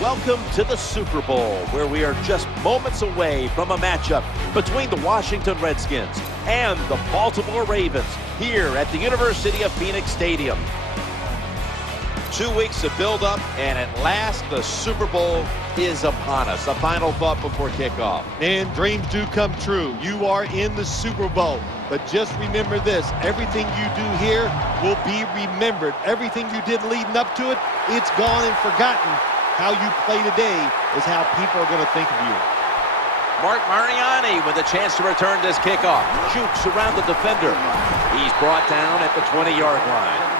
Welcome to the Super Bowl, where we are just moments away from a matchup between the Washington Redskins and the Baltimore Ravens here at the University of Phoenix Stadium. 2 weeks of build-up, and at last the Super Bowl is upon us. A final thought before kickoff. And dreams do come true. You are in the Super Bowl. But just remember this, everything you do here will be remembered. Everything you did leading up to it, it's gone and forgotten. How you play today is how people are going to think of you. Mark Mariani with a chance to return this kickoff. Shoots around the defender. He's brought down at the 20-yard line.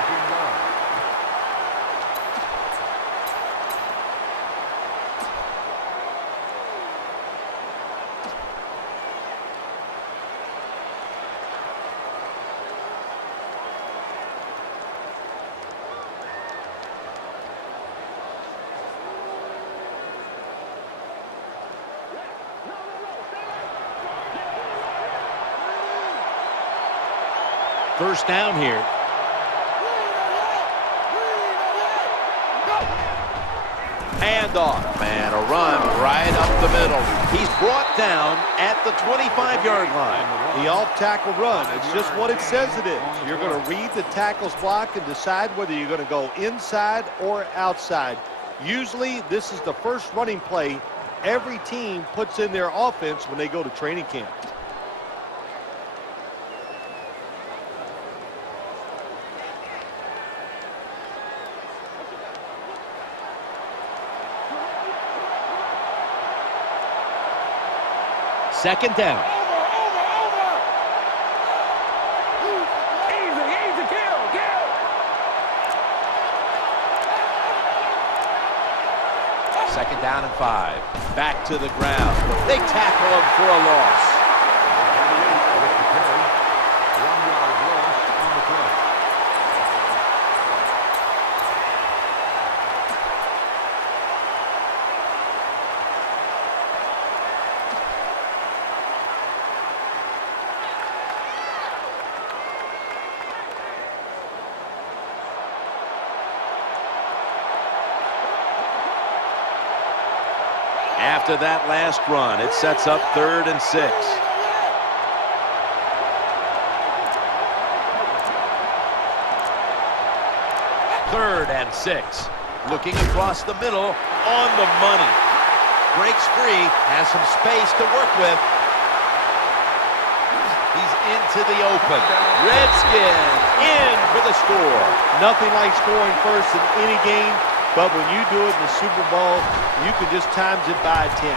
First down here. Hand off, and a run right up the middle. He's brought down at the 25-yard line. The off-tackle run, it's just what it says it is. You're going to read the tackle's block and decide whether you're going to go inside or outside. Usually, this is the first running play every team puts in their offense when they go to training camp. Second down. Easy, kill. Second down and 5. Back to the ground. They tackle him for a loss. After that last run, it sets up 3rd and 6. Third and 6. Looking across the middle, on the money. Breaks free, has some space to work with. He's into the open. Redskins in for the score. Nothing like scoring first in any game. But when you do it in the Super Bowl, you can just times it by 10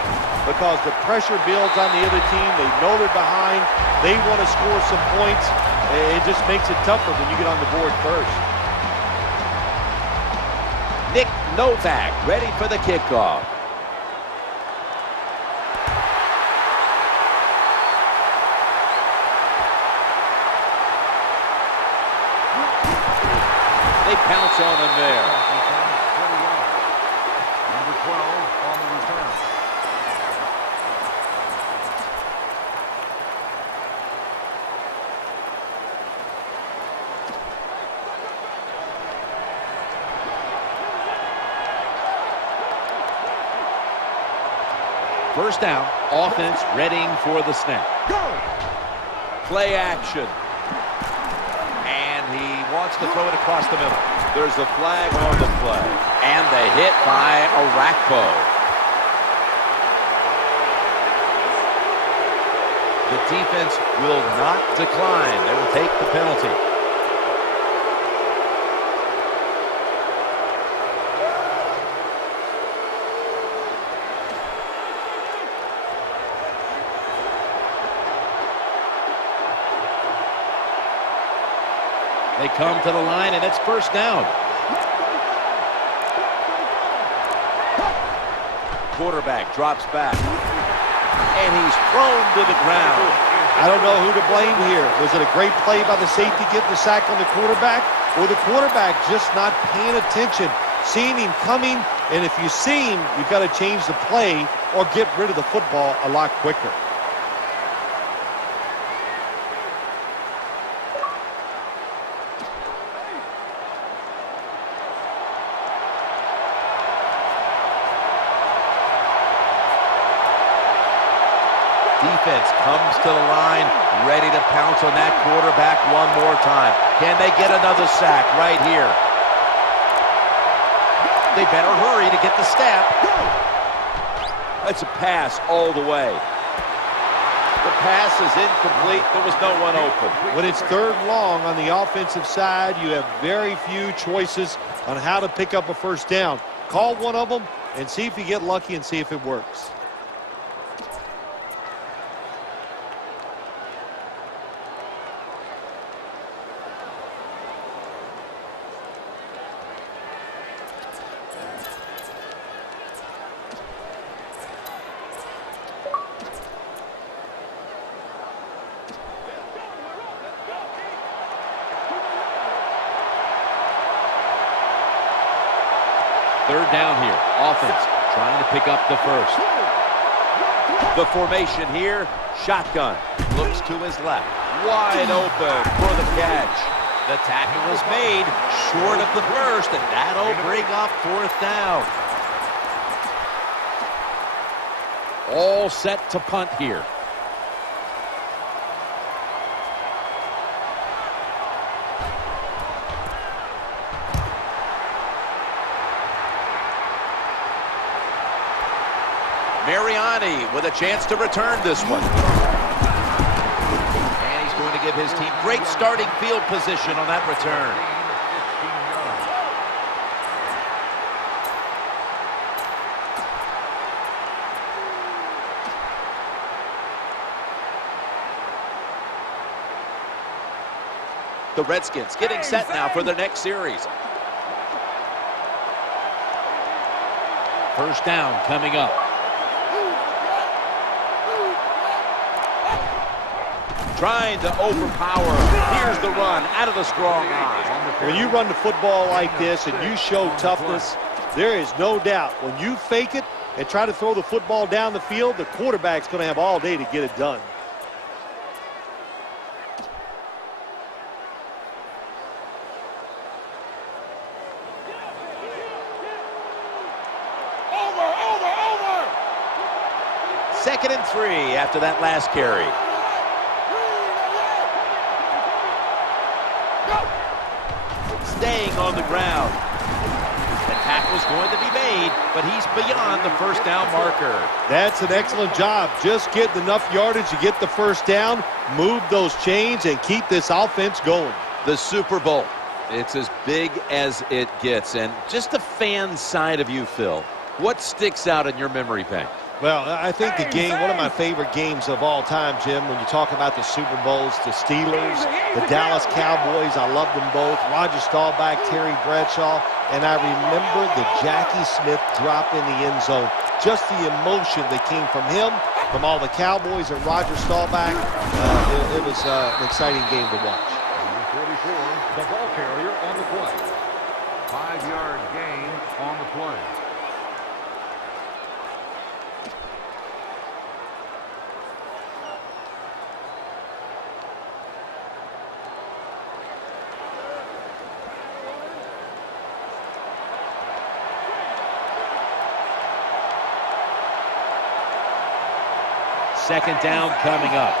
because the pressure builds on the other team. They know they're behind. They want to score some points. It just makes it tougher when you get on the board first. Nick Novak ready for the kickoff. They pounce on him there. First down, offense readying for the snap. Go! Play action. And he wants to throw it across the middle. There's a flag on the play. And the hit by Arakpo. The defense will not decline. They will take the penalty. They come to the line, and it's first down. Quarterback drops back, and he's thrown to the ground. I don't know who to blame here. Was it a great play by the safety getting the sack on the quarterback, or the quarterback just not paying attention, seeing him coming, and if you see him, you've got to change the play or get rid of the football a lot quicker. defense comes to the line, ready to pounce on that quarterback one more time. Can they get another sack right here? They better hurry to get the step. It's a pass all the way. The pass is incomplete. There was no one open. When it's third long on the offensive side, you have very few choices on how to pick up a first down. Call one of them and see if you get lucky and see if it works. Third down here. Offense trying to pick up the first. The formation here. Shotgun. Looks to his left. Wide open for the catch. The tackle was made short of the first, and that'll bring up fourth down. All set to punt here. Mariani with a chance to return this one. And he's going to give his team great starting field position on that return. The Redskins getting set now for their next series. First down coming up. Trying to overpower. Here's the run out of the strong eye. When you run the football like this and you show toughness, there is no doubt when you fake it and try to throw the football down the field, the quarterback's going to have all day to get it done. Second and 3 after that last carry. Staying on the ground. The tackle's going to be made, but he's beyond the first down marker. That's an excellent job. Just get enough yardage to get the first down, move those chains, and keep this offense going. The Super Bowl. It's as big as it gets. And just the fan side of you, Phil, what sticks out in your memory bank? Well, I think the game, one of my favorite games of all time, Jim, when you talk about the Super Bowls, the Steelers, the Dallas Cowboys, I love them both. Roger Staubach, Terry Bradshaw, and I remember the Jackie Smith drop in the end zone. Just the emotion that came from him, from all the Cowboys and Roger Staubach. It was an exciting game to watch. Number 44, the ball carrier on the play. 5-yard gain on the play. Second down coming up.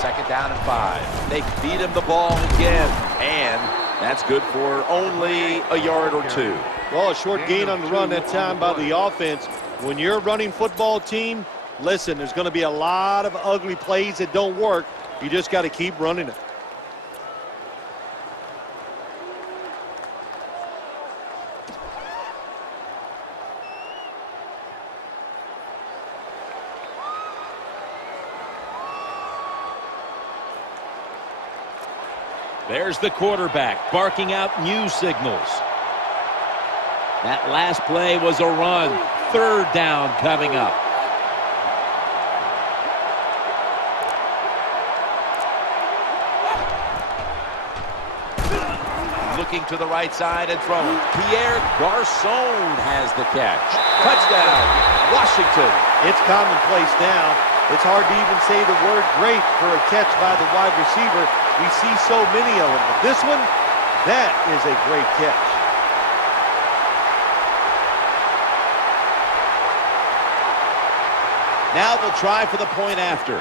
Second down and 5. They feed him the ball again, and that's good for only a yard or 2. Well, a short gain on the run that time by the offense. When you're a running football team, listen, there's going to be a lot of ugly plays that don't work. You just got to keep running it. There's the quarterback barking out new signals. That last play was a run. Third down coming up. Looking to the right side and throwing. Pierre Garçon has the catch. Touchdown, Washington. It's commonplace now. It's hard to even say the word great for a catch by the wide receiver. We see so many of them. But this one, That is a great catch. Now they'll try for the point after.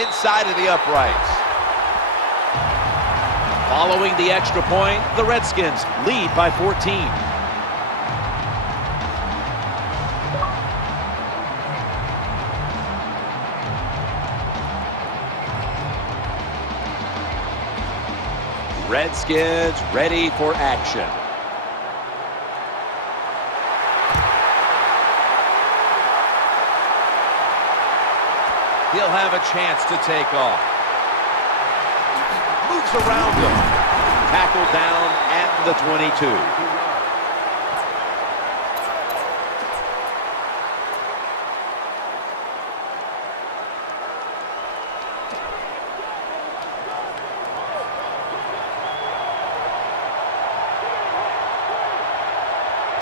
Inside of the uprights. Following the extra point, the Redskins lead by 14. Redskins ready for action. He'll have a chance to take off. Moves around him. Tackled down at the 22.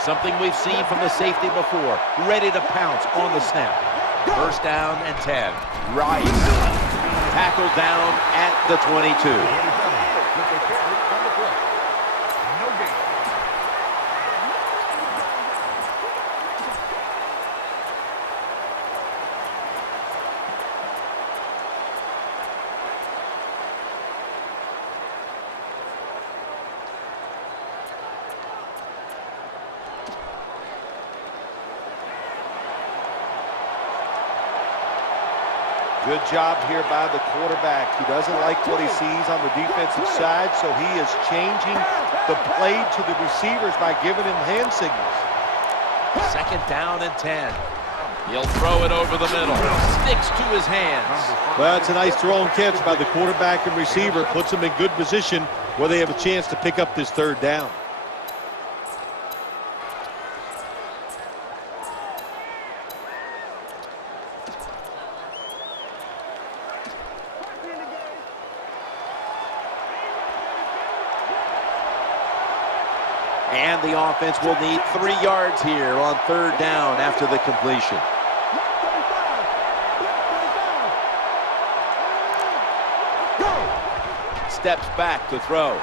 Something we've seen from the safety before. Ready to pounce on the snap. First down and 10. Rice. Tackled down at the 22. Good job here by the quarterback. He doesn't like what he sees on the defensive side, so he is changing the play to the receivers by giving him hand signals. Second down and 10. He'll throw it over the middle. Sticks to his hands. Well, it's a nice throw and catch by the quarterback and receiver. Puts them in good position where they have a chance to pick up this third down. And the offense will need 3 yards here on third down after the completion. Steps back to throw.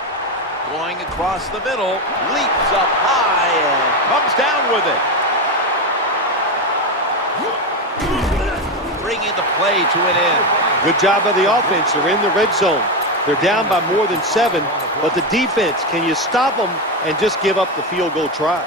Going across the middle. Leaps up high and comes down with it. Bringing the play to an end. Good job by the offense. They're in the red zone. They're down by more than 7, but the defense, can you stop them and just give up the field goal try?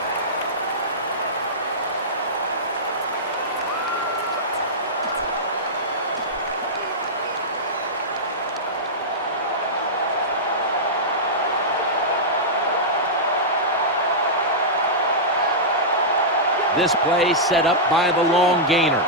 This play set up by the long gainer.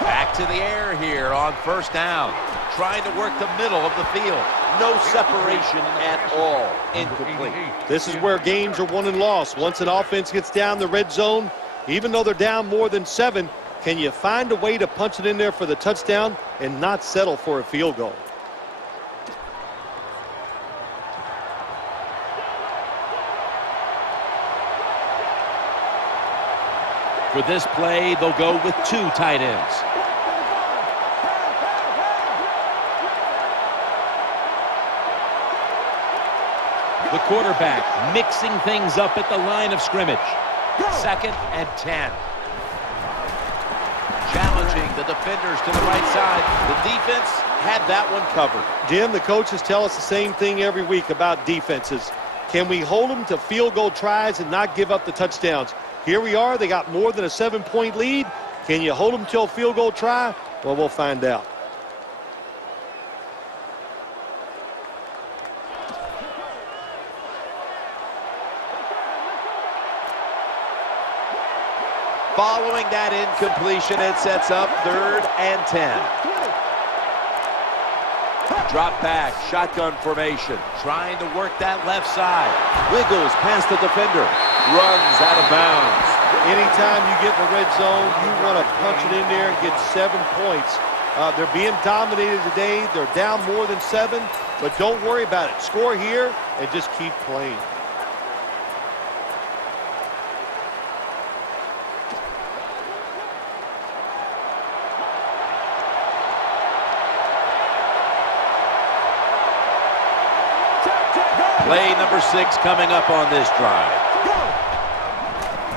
Back to the air here on first down. Trying to work the middle of the field. No separation at all. Incomplete. This is where games are won and lost. Once an offense gets down the red zone, even though they're down more than 7, can you find a way to punch it in there for the touchdown and not settle for a field goal? For this play, they'll go with 2 tight ends. The quarterback mixing things up at the line of scrimmage. Second and 10. Challenging the defenders to the right side. The defense had that one covered. Jim, the coaches tell us the same thing every week about defenses. Can we hold them to field goal tries and not give up the touchdowns? Here we are. They got more than a 7-point lead. Can you hold them till a field goal try? Well, we'll find out. Following that incompletion, it sets up third and 10. Drop back, shotgun formation, trying to work that left side. Wiggles past the defender, runs out of bounds. Anytime you get in the red zone, you want to punch it in there and get 7 points. They're being dominated today. They're down more than 7, but don't worry about it. Score here and just keep playing. Play number 6 coming up on this drive.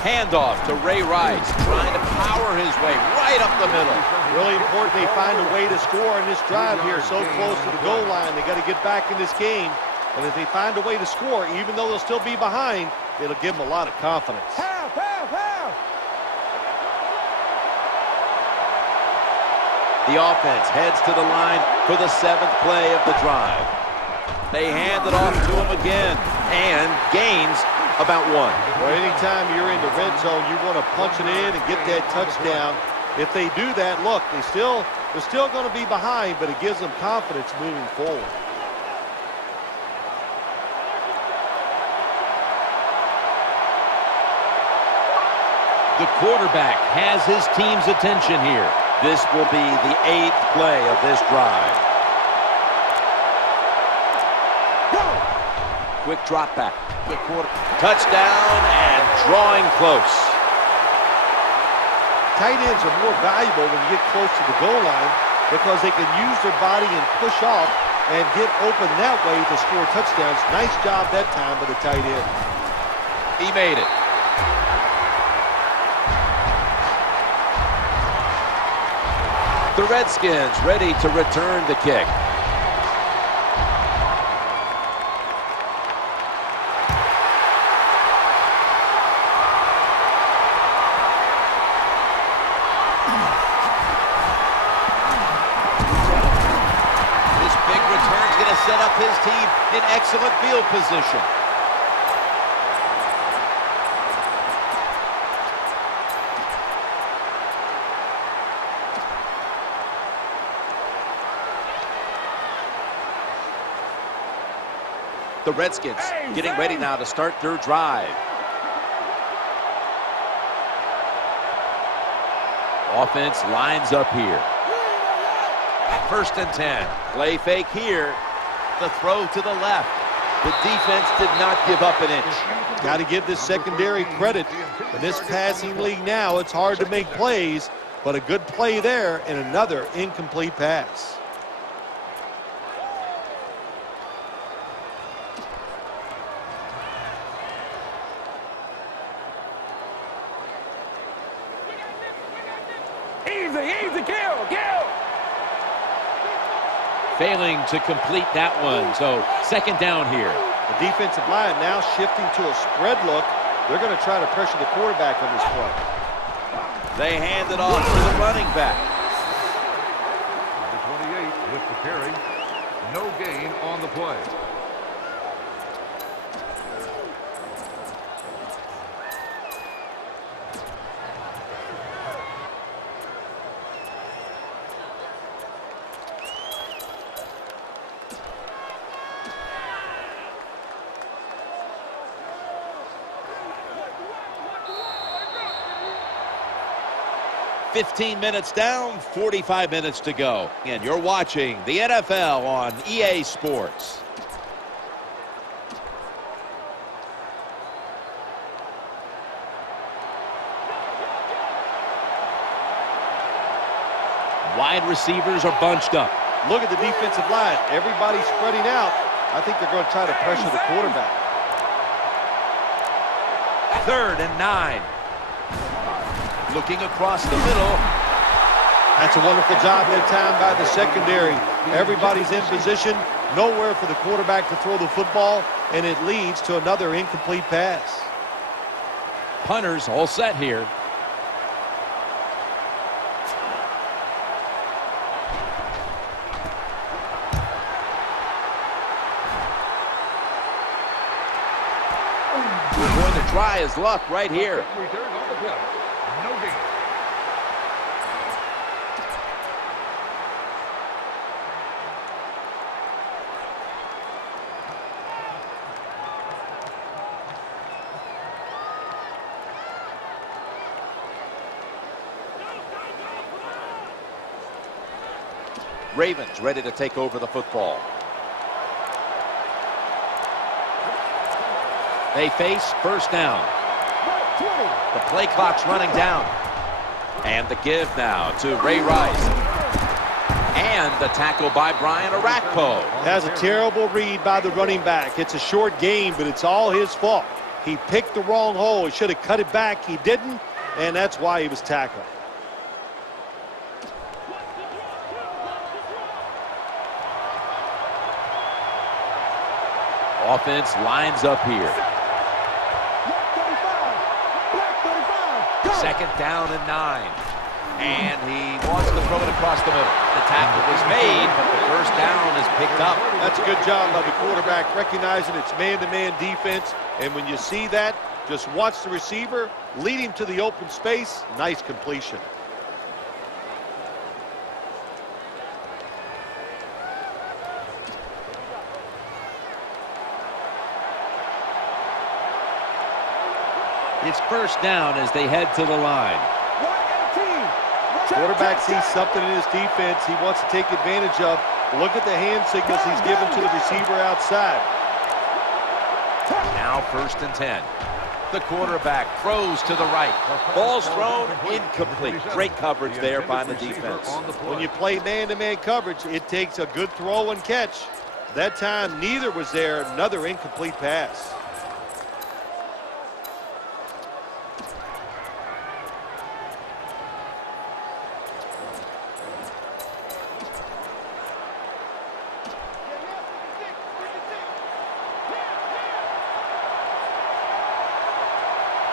Handoff to Ray Rice, trying to power his way right up the middle. Really important they find a way to score in this drive here, so close to the goal line. They got to get back in this game. And if they find a way to score, even though they'll still be behind, it'll give them a lot of confidence. Help, help, help. The offense heads to the line for the 7th play of the drive. They hand it off to him again and gains about 1. Well, anytime you're in the red zone, you want to punch it in and get that touchdown. If they do that, look, they're still going to be behind, but it gives them confidence moving forward. The quarterback has his team's attention here. This will be the 8th play of this drive. Go. Quick drop back. Quick quarter. Touchdown and drawing close. Tight ends are more valuable when you get close to the goal line because they can use their body and push off and get open that way to score touchdowns. Nice job that time by the tight end. He made it. The Redskins ready to return the kick. This big return is going to set up his team in excellent field position. The Redskins getting ready now to start their drive. Offense lines up here. 1st and 10. Play fake here. The throw to the left. The defense did not give up an inch. Got to give this secondary credit. In this passing league now, it's hard to make plays, but a good play there and another incomplete pass. Easy, kill. Failing to complete that one, so 2nd down here. The defensive line now shifting to a spread look. They're going to try to pressure the quarterback on this play. They hand it off to the running back. Number 28 with the carry. No gain on the play. $15 minutes down, 45 minutes to go. And you're watching the NFL on EA Sports. Wide receivers are bunched up. Look at the defensive line. Everybody's spreading out. I think they're going to try to pressure the quarterback. 3rd and 9. Looking across the middle. That's a wonderful job that time by the secondary. Everybody's in position. Nowhere for the quarterback to throw the football, and it leads to another incomplete pass. Punters all set here. We're going to try his luck right here. Return on the play. No gain. Ravens ready to take over the football. They face 1st down. The play clock's running down. And the give now to Ray Rice. And the tackle by Brian Arakpo. That's a terrible read by the running back. It's a short game, but it's all his fault. He picked the wrong hole. He should have cut it back. He didn't, and that's why he was tackled. Offense lines up here. Second down and 9. And he wants to throw it across the middle. The tackle was made, but the first down is picked up. That's a good job by the quarterback, recognizing it's man-to-man defense. And when you see that, just watch the receiver, lead him to the open space. Nice completion. It's first down as they head to the line. Quarterback sees something in his defense he wants to take advantage of. Look at the hand signals he's given to the receiver outside. Now first and 10. The quarterback throws to the right. Ball's thrown incomplete. Great coverage there by the defense. When you play man-to-man coverage, it takes a good throw and catch. That time, neither was there. Another incomplete pass.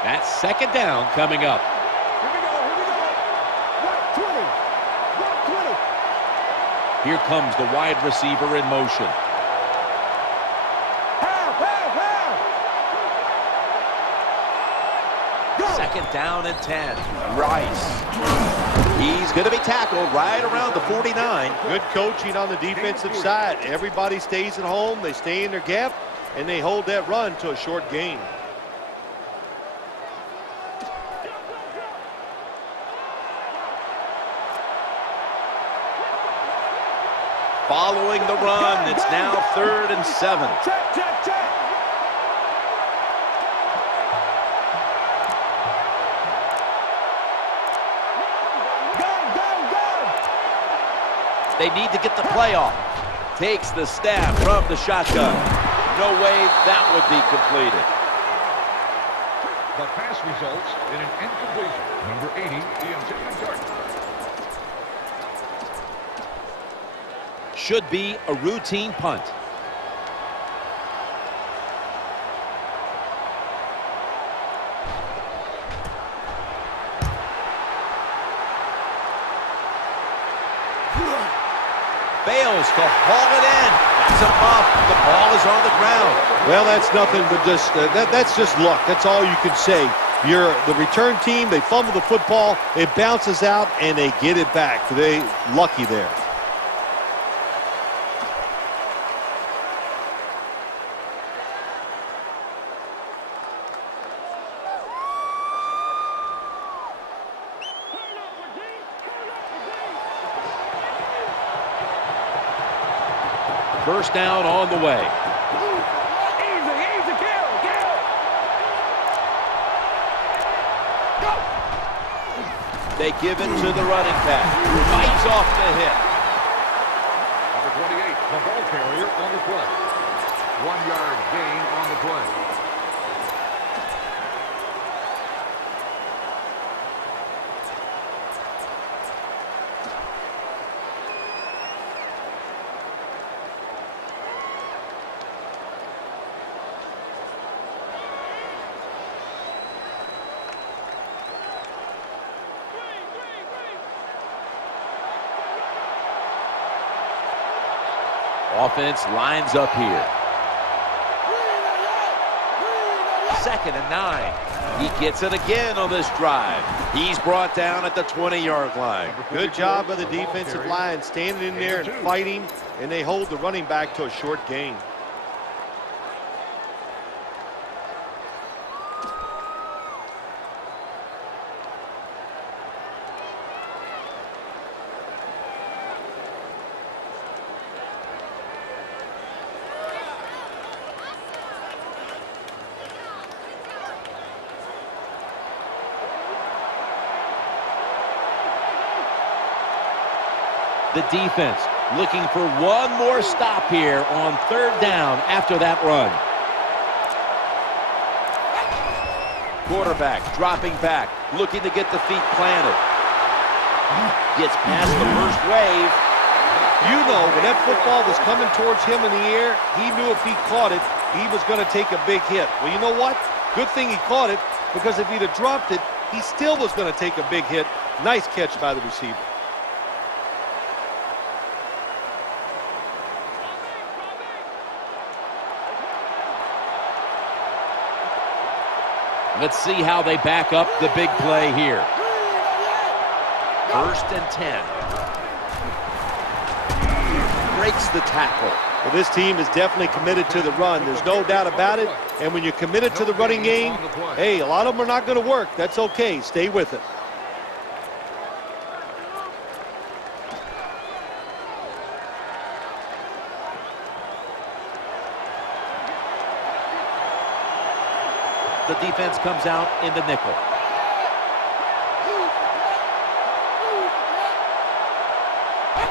That's second down coming up. Here we go. 120. Here comes the wide receiver in motion. Second down and 10. Rice. He's going to be tackled right around the 49. Good coaching on the defensive side. Everybody stays at home. They stay in their gap, and they hold that run to a short gain. Following the run, it's now 3rd and 7. Check. Go. They need to get the play off. Takes the snap from the shotgun. No way that would be completed. The pass results in an incompletion. Number 80, the intended target. Should be a routine punt. Fails to haul it in. That's a muff. The ball is on the ground. Well, that's nothing but just that's just luck. That's all you can say. You're the return team. They fumble the football. It bounces out, and they get it back. They lucky there. First down on the way. Easy, kill. Go. They give it to the running back. Fights off the hit. Number 28, the ball carrier on the play. 1-yard gain on the play. Offense lines up here. 2nd and 9. He gets it again on this drive. He's brought down at the 20-yard line. Good job by the defensive line, standing in there and fighting, and they hold the running back to a short gain. The defense looking for one more stop here on third down after that run. Quarterback dropping back, looking to get the feet planted. Gets past the first wave. You know, when that football was coming towards him in the air, he knew if he caught it, he was going to take a big hit. Well, you know what? Good thing he caught it, because if he'd have dropped it, he still was going to take a big hit. Nice catch by the receiver. Let's see how they back up the big play here. 1st and 10. Breaks the tackle. Well, this team is definitely committed to the run. There's no doubt about it. And when you're committed to the running game, hey, a lot of them are not going to work. That's okay. Stay with it. The defense comes out in the nickel.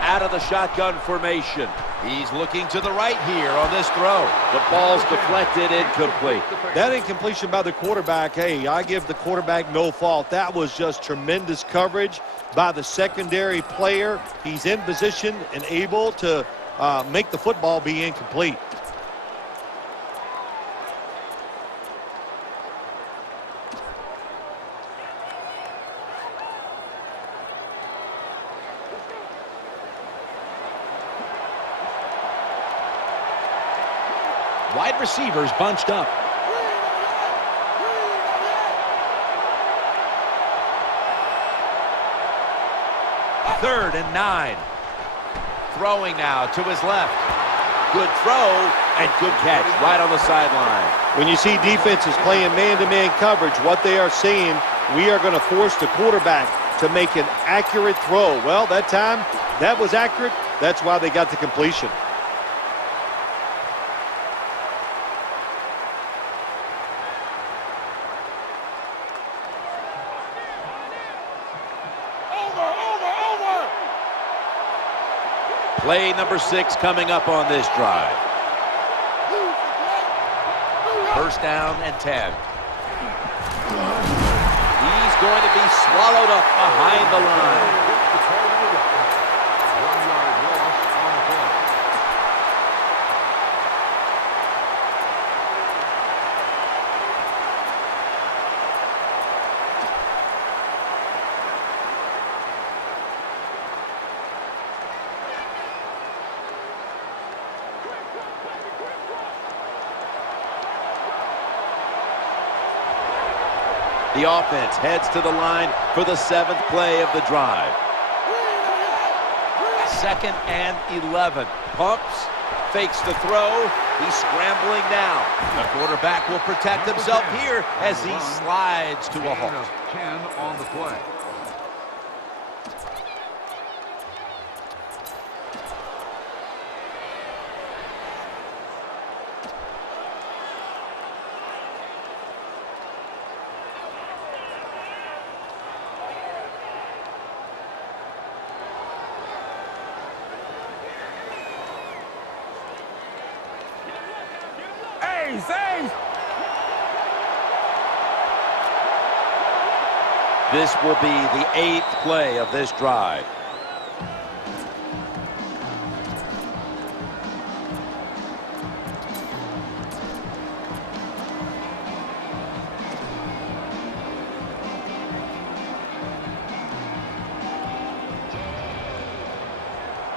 Out of the shotgun formation. He's looking to the right here on this throw. The ball's deflected, incomplete. That incompletion by the quarterback, hey, I give the quarterback no fault. That was just tremendous coverage by the secondary player. He's in position and able to make the football be incomplete. Wide receivers bunched up. Third and 9. Throwing now to his left. Good throw and good catch right on the sideline. When you see defenses playing man-to-man coverage, what they are saying, we are going to force the quarterback to make an accurate throw. Well, that time, that was accurate. That's why they got the completion. Play number 6 coming up on this drive. 1st down and 10. He's going to be swallowed up behind the line. 1-yard loss on the play. The offense heads to the line for the 7th play of the drive. 2nd and 11. Pumps, fakes the throw. He's scrambling now. The quarterback will protect himself here as he slides to a halt. 10 on the play. This will be the 8th play of this drive.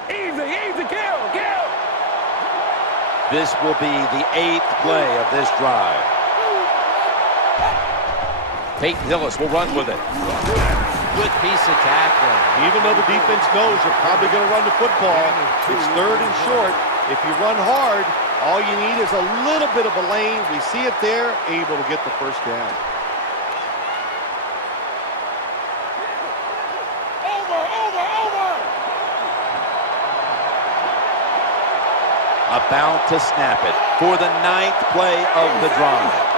Easy, kill. This will be the 8th play of this drive. Peyton Hillis will run with it. Good piece of tackling. Even though the defense knows you're probably going to run the football, it's 3rd and short. If you run hard, all you need is a little bit of a lane. We see it there, able to get the 1st down. About to snap it for the 9th play of the drive.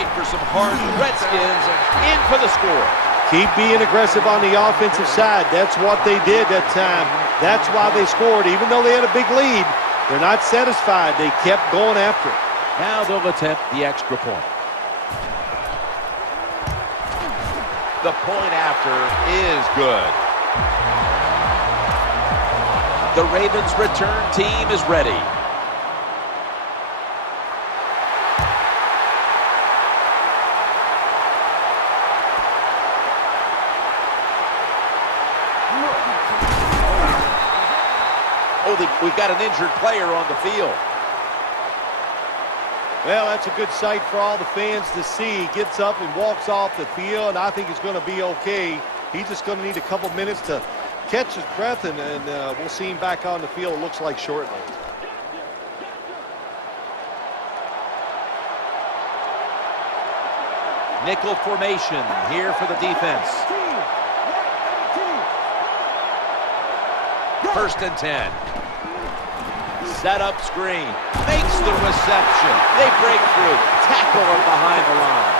fight for some heart. Redskins in for the score. Keep being aggressive on the offensive side. That's what they did that time. That's why they scored. Even though they had a big lead, they're not satisfied. They kept going after it. Now they'll attempt the extra point. The point after is good. The Ravens' return team is ready. We've got an injured player on the field. Well, that's a good sight for all the fans to see. He gets up and walks off the field. I think he's going to be okay. He's just going to need a couple minutes to catch his breath, and we'll see him back on the field, it looks like, shortly. Nickel formation here for the defense. 1st and 10. Set up screen. Makes the reception. They break through. Tackle him behind the line.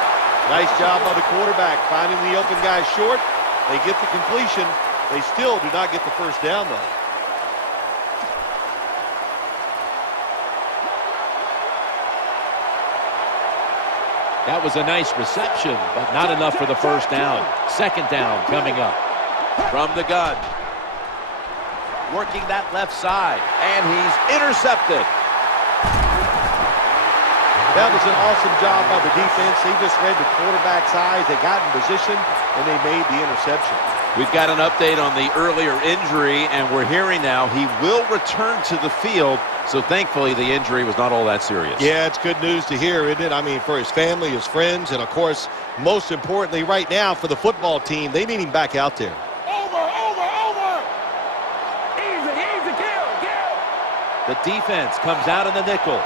Nice job by the quarterback finding the open guy short. They get the completion. They still do not get the first down, though. That was a nice reception, but not enough for the first down. 2nd down coming up. From the gun. Working that left side, and he's intercepted. That was an awesome job by the defense. They just read the quarterback's eyes. They got in position, and they made the interception. We've got an update on the earlier injury, and we're hearing now he will return to the field. So thankfully, the injury was not all that serious. Yeah, it's good news to hear, isn't it? I mean, for his family, his friends, and, of course, most importantly right now for the football team, they need him back out there. The defense comes out in the nickel.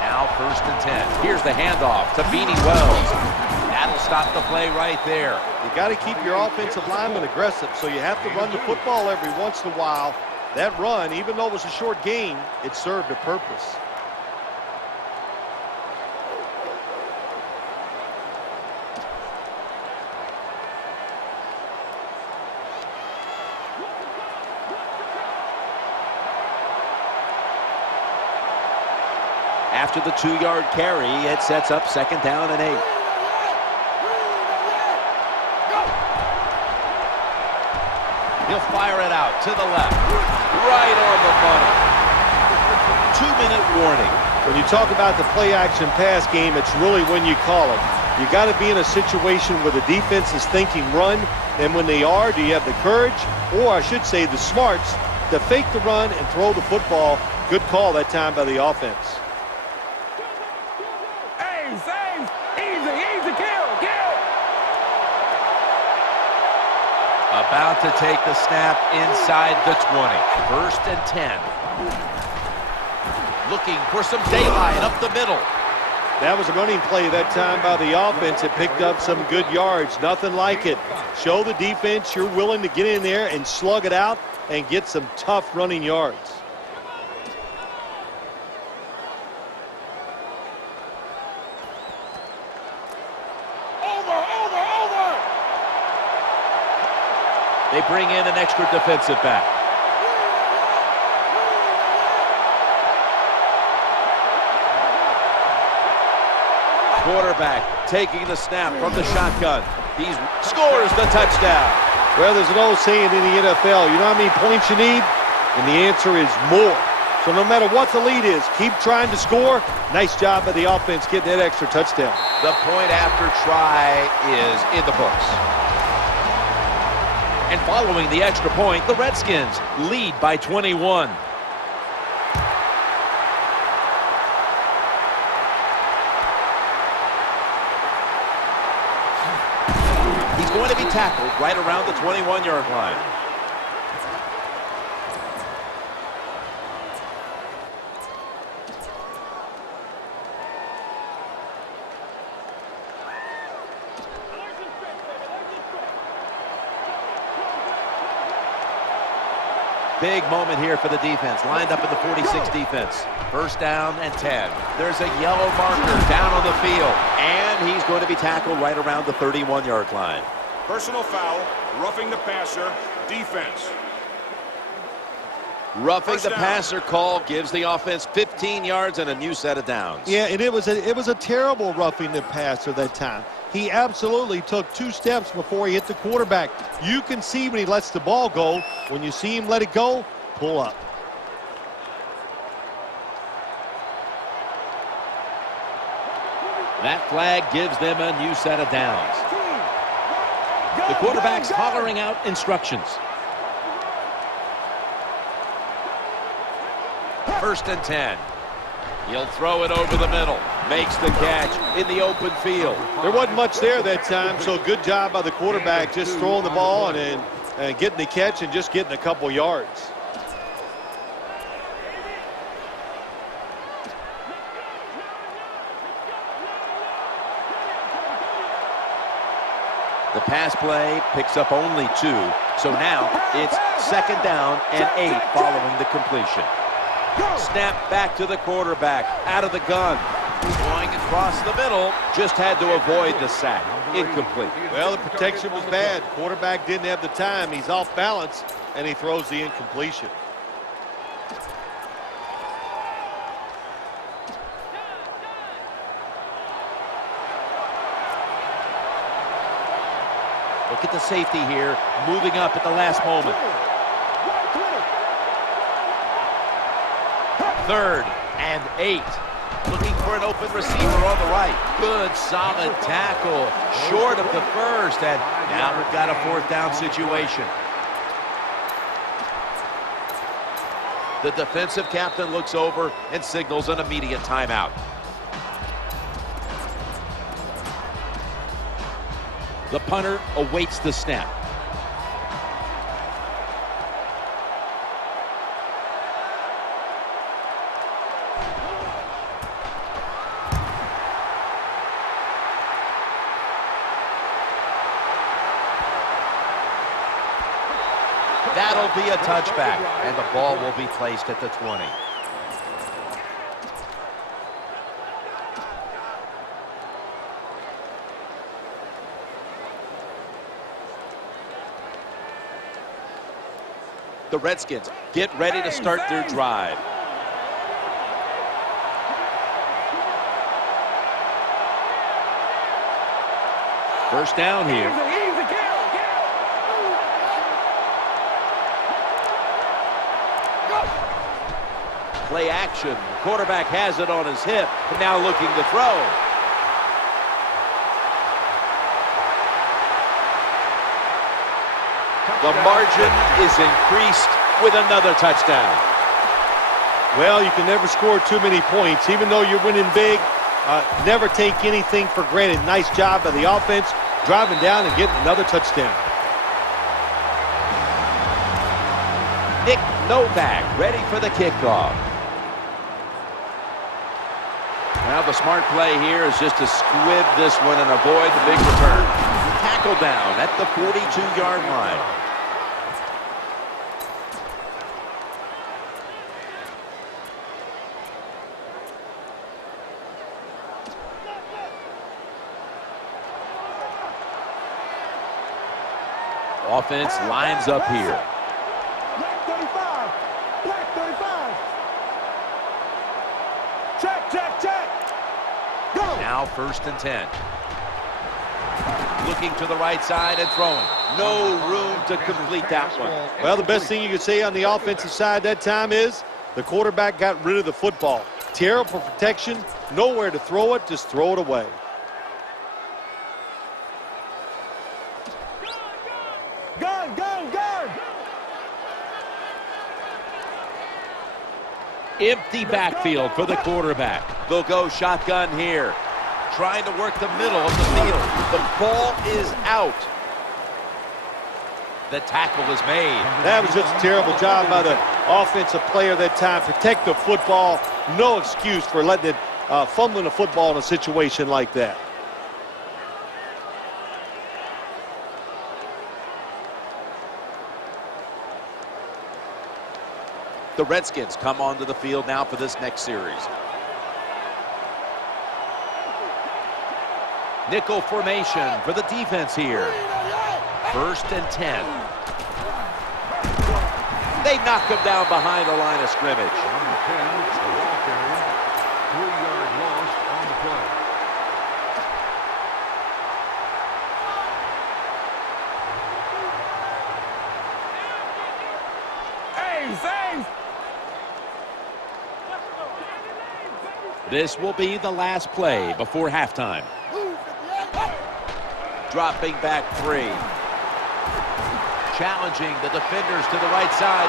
Now 1st and 10. Here's the handoff to Beanie Wells. That'll stop the play right there. You got to keep your offensive lineman aggressive, so you have to run the football every once in a while. That run, even though it was a short gain, it served a purpose. After the 2-yard carry, it sets up 2nd down and 8. He'll fire it out to the left. Right on the money. 2-minute warning. When you talk about the play-action pass game, it's really when you call it. You got to be in a situation where the defense is thinking run, and when they are, do you have the courage, or I should say the smarts, to fake the run and throw the football? Good call that time by the offense. About to take the snap inside the 20. 1st and 10. Looking for some daylight up the middle. That was a running play that time by the offense. It picked up some good yards. Nothing like it. Show the defense you're willing to get in there and slug it out and get some tough running yards. They bring in an extra defensive back. Quarterback taking the snap from the shotgun. He scores the touchdown. Well, there's an old saying in the NFL, you know how many points you need? And the answer is more. So no matter what the lead is, keep trying to score. Nice job by the offense getting that extra touchdown. The point after try is in the books. And following the extra point, the Redskins lead by 21. He's going to be tackled right around the 21-yard line. Big moment here for the defense. Lined up in the 46 defense. First down and 10. There's a yellow marker down on the field. And he's going to be tackled right around the 31-yard line. Personal foul, roughing the passer, defense. Roughing the passer call gives the offense 15 yards and a new set of downs. Yeah, and it was a terrible roughing the passer that time. He absolutely took 2 steps before he hit the quarterback. You can see when he lets the ball go. When you see him let it go, pull up. That flag gives them a new set of downs. The quarterback's hollering out instructions. First and 10. He'll throw it over the middle. Makes the catch in the open field. There wasn't much there that time, so good job by the quarterback just throwing the ball and getting the catch and just getting a couple yards. The pass play picks up only 2, so now it's 2nd down and 8 following the completion. Snap back to the quarterback, out of the gun. Going across the middle, just had to avoid the sack. Incomplete. Well, the protection was bad. Quarterback didn't have the time. He's off balance, and he throws the incompletion. Look at the safety here, moving up at the last moment. 3rd and 8. Looking for an open receiver on the right. Good, solid tackle. Short of the first, and now we've got a 4th down situation. The defensive captain looks over and signals an immediate timeout. The punter awaits the snap. That'll be a touchback, and the ball will be placed at the 20. The Redskins get ready to start their drive. First down here. Play action. Quarterback has it on his hip, and now looking to throw. The margin is increased with another touchdown. Well, you can never score too many points. Even though you're winning big, never take anything for granted. Nice job by the offense, driving down and getting another touchdown. Nick Novak ready for the kickoff. Now the smart play here is just to squib this one and avoid the big return. Tackle down at the 42-yard line. Offense lines up here. Black 35. Black 35. Check. Go. Now 1st and 10. Looking to the right side and throwing. No room to complete that one. Well, the best thing you could say on the offensive side that time is the quarterback got rid of the football. Terrible protection, nowhere to throw it, just throw it away. Gun. Empty backfield for the quarterback. They'll go shotgun here. Trying to work the middle of the field. The ball is out. The tackle is made. That was just a terrible job by the offensive player that time. Protect the football. No excuse for letting it fumbling the football in a situation like that. The Redskins come onto the field now for this next series. Nickel formation for the defense here. 1st and 10. They knock him down behind the line of scrimmage. Number 10, the ball carrier. 3-yard loss on the play. This will be the last play before halftime. Dropping back 3. Challenging the defenders to the right side.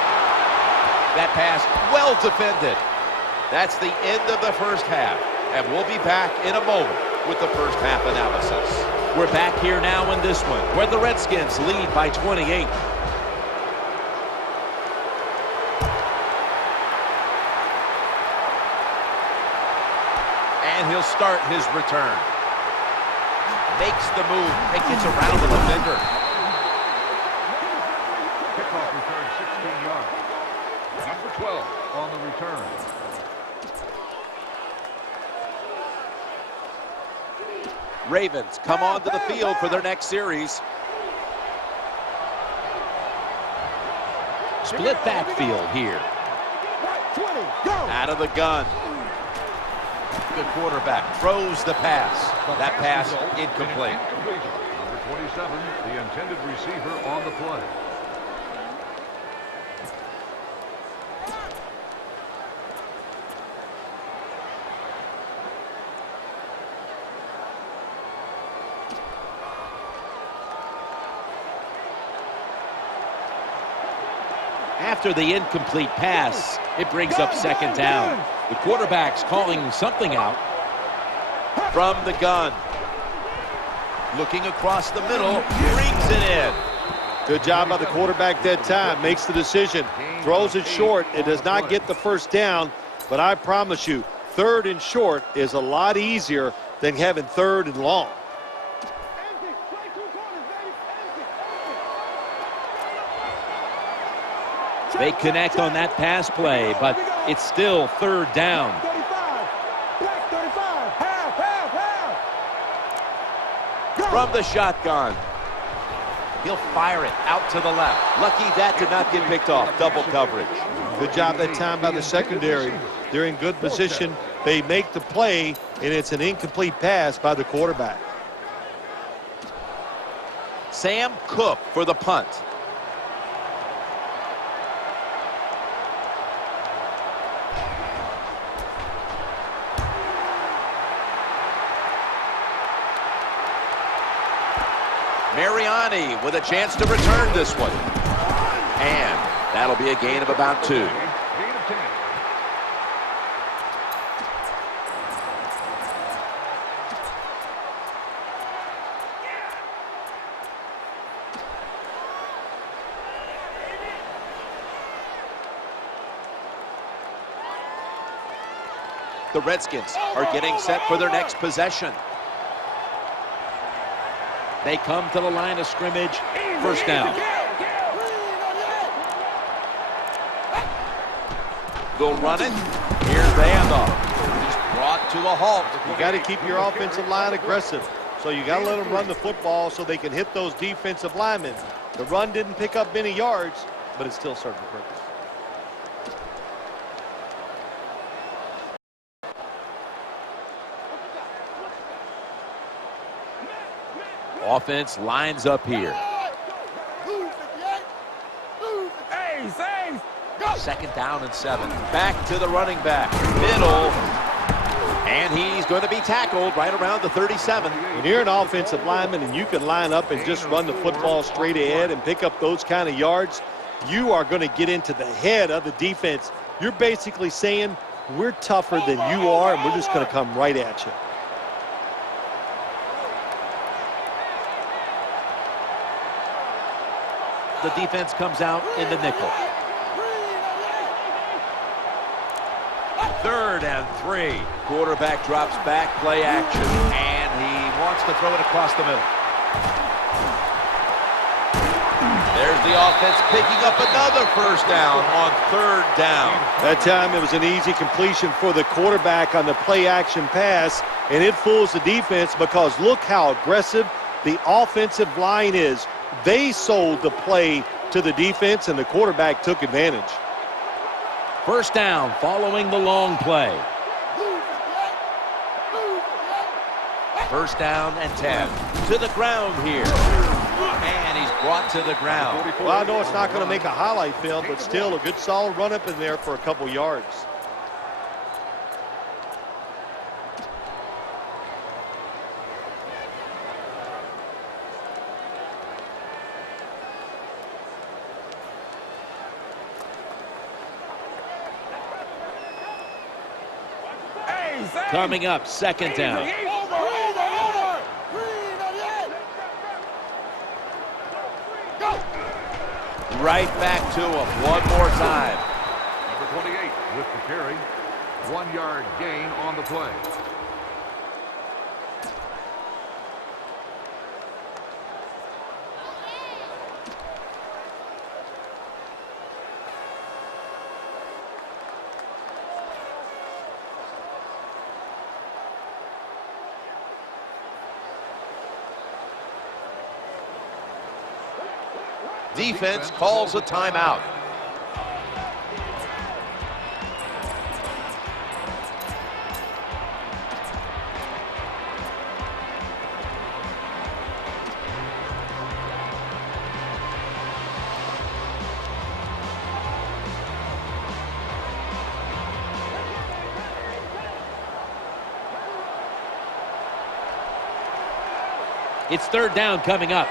That pass well defended. That's the end of the first half. And we'll be back in a moment with the first half analysis. We're back here now in this one, where the Redskins lead by 28. And he'll start his return. Makes the move. It gets around the defender. Kickoff return 16 yards. Number 12 on the return. Ravens come onto the field for their next series. Split backfield here. Out of the gun. The quarterback throws the pass. That pass incomplete. Number 27, the intended receiver on the play. After the incomplete pass, it brings up 2nd down. The quarterback's calling something out from the gun. Looking across the middle, brings it in. Good job by the quarterback that time. Makes the decision. Throws it short. It does not get the first down, but I promise you, 3rd and short is a lot easier than having 3rd and long. They connect on that pass play, but it's still 3rd down. 35. Black 35. Half. From the shotgun. He'll fire it out to the left. Lucky that did not get picked off. Double coverage. Good job that time by the secondary. They're in good position. They make the play, and it's an incomplete pass by the quarterback. Sam Cook for the punt. Mariani with a chance to return this one. And that'll be a gain of about 2. Gain of 10. The Redskins are getting set for their next possession. They come to the line of scrimmage. 1st down. They'll run it. Here's the handoff. He's brought to a halt. You got to keep your offensive line aggressive. So you got to let them run the football so they can hit those defensive linemen. The run didn't pick up many yards, but it still served the purpose. Offense lines up here. 2nd down and 7. Back to the running back. Middle. And he's going to be tackled right around the 37. When you're an offensive lineman and you can line up and just run the football straight ahead and pick up those kind of yards, you are going to get into the head of the defense You're basically saying, we're tougher than you are, and we're just going to come right at you. The defense comes out in the nickel. 3rd and 3. Quarterback drops back, play action, and he wants to throw it across the middle. There's the offense picking up another first down on 3rd down. That time it was an easy completion for the quarterback on the play action pass, and it fools the defense because look how aggressive the offensive line is. They sold the play to the defense, and the quarterback took advantage. First down following the long play. First down and 10. To the ground here. And he's brought to the ground. Well, I know it's not going to make a highlight film, but still a good solid run up in there for a couple yards. Coming up, 2nd down. Right back to him one more time. Number 28 with the carry. 1-yard gain on the play. Defense calls a timeout. It's 3rd down coming up.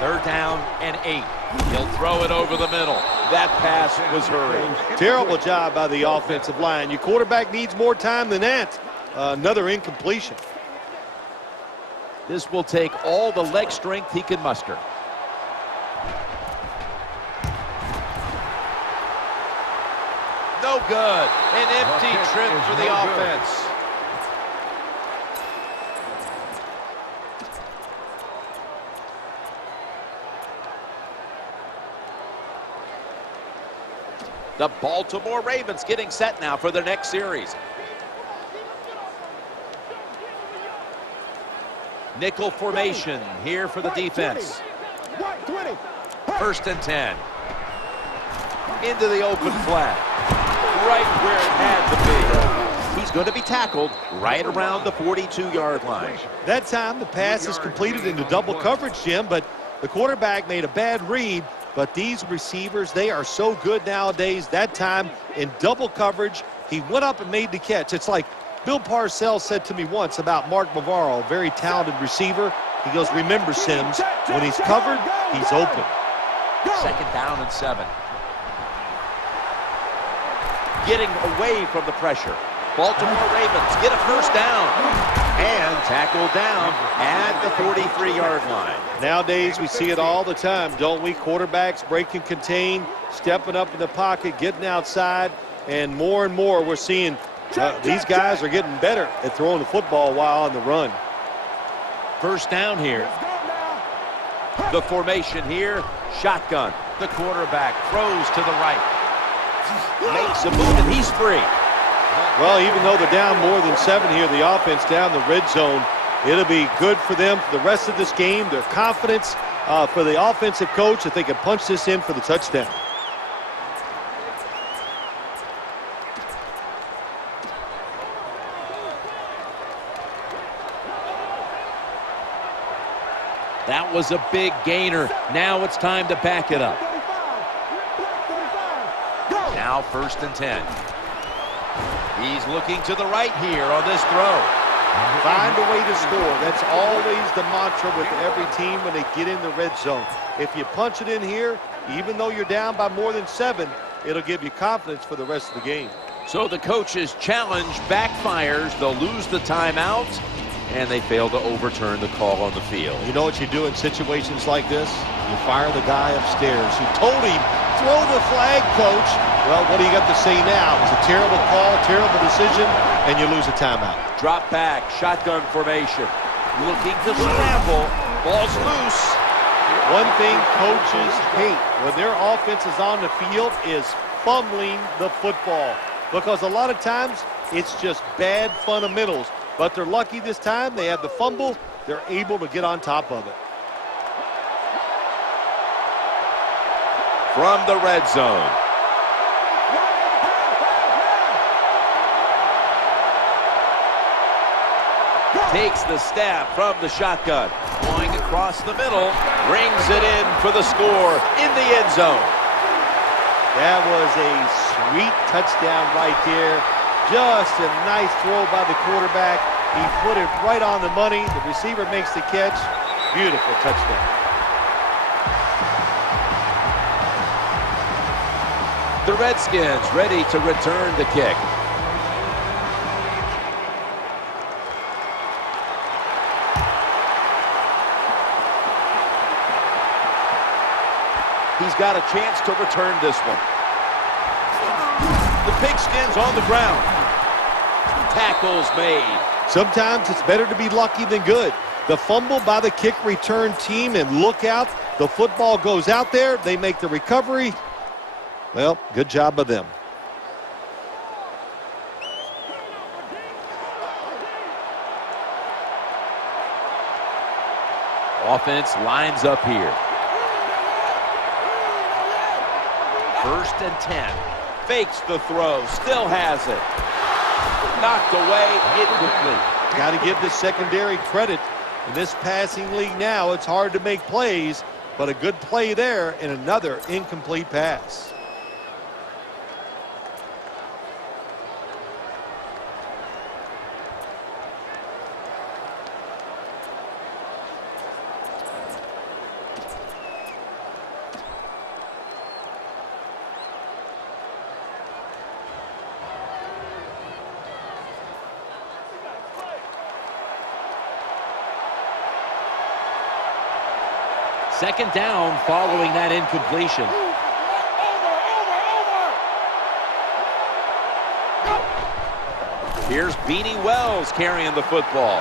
Third down and 8. He'll throw it over the middle. That pass was hurried. Terrible job by the offensive line. Your quarterback needs more time than that. Another incompletion. This will take all the leg strength he can muster. No good. An empty trip for the offense. The Baltimore Ravens getting set now for their next series. Nickel formation here for the defense. 1st and 10. Into the open flat. Right where it had to be. He's going to be tackled right around the 42-yard line. That time the pass is completed into double coverage, Jim, but the quarterback made a bad read. But these receivers, they are so good nowadays. That time in double coverage, he went up and made the catch. It's like Bill Parcells said to me once about Mark Bavaro, a very talented receiver. He goes, remember, Sims, when he's covered, he's open. 2nd down and 7. Getting away from the pressure. Baltimore Ravens get a first down. And tackled down at the 43-yard line. Nowadays, we see it all the time, don't we? Quarterbacks break and contain, stepping up in the pocket, getting outside, and more we're seeing these guys are getting better at throwing the football while on the run. First down here. The formation here, shotgun. The quarterback throws to the right. Makes a move, and he's free. Well, even though they're down more than 7 here, the offense down the red zone, it'll be good for them for the rest of this game. Their confidence for the offensive coach that they can punch this in for the touchdown. That was a big gainer. Now it's time to back it up. Now 1st and 10. He's looking to the right here on this throw. Find a way to score. That's always the mantra with every team when they get in the red zone. If you punch it in here, even though you're down by more than 7, it'll give you confidence for the rest of the game. So the coach's challenge backfires. They'll lose the timeout, and they fail to overturn the call on the field. You know what you do in situations like this? You fire the guy upstairs who told him, throw the flag, coach. Well, what do you got to say now? It was a terrible call, terrible decision, and you lose a timeout. Drop back, shotgun formation. Looking to scramble. Ball's loose. One thing coaches hate when their offense is on the field is fumbling the football. Because a lot of times, it's just bad fundamentals. But they're lucky this time. They have the fumble. They're able to get on top of it. From the red zone. Takes the snap from the shotgun. Going across the middle. Rings it in for the score in the end zone. That was a sweet touchdown right there. Just a nice throw by the quarterback. He put it right on the money. The receiver makes the catch. Beautiful touchdown. The Redskins ready to return the kick. He's got a chance to return this one. The Pigskin's on the ground. Tackles made. Sometimes it's better to be lucky than good. The fumble by the kick return team, and look out. The football goes out there. They make the recovery. Well, good job of them. Offense lines up here. 1st and 10. Fakes the throw. Still has it. Knocked away. Incomplete. Got to give the secondary credit. In this passing league now, it's hard to make plays, but a good play there and another incomplete pass. Second down following that incompletion. Here's Beanie Wells carrying the football.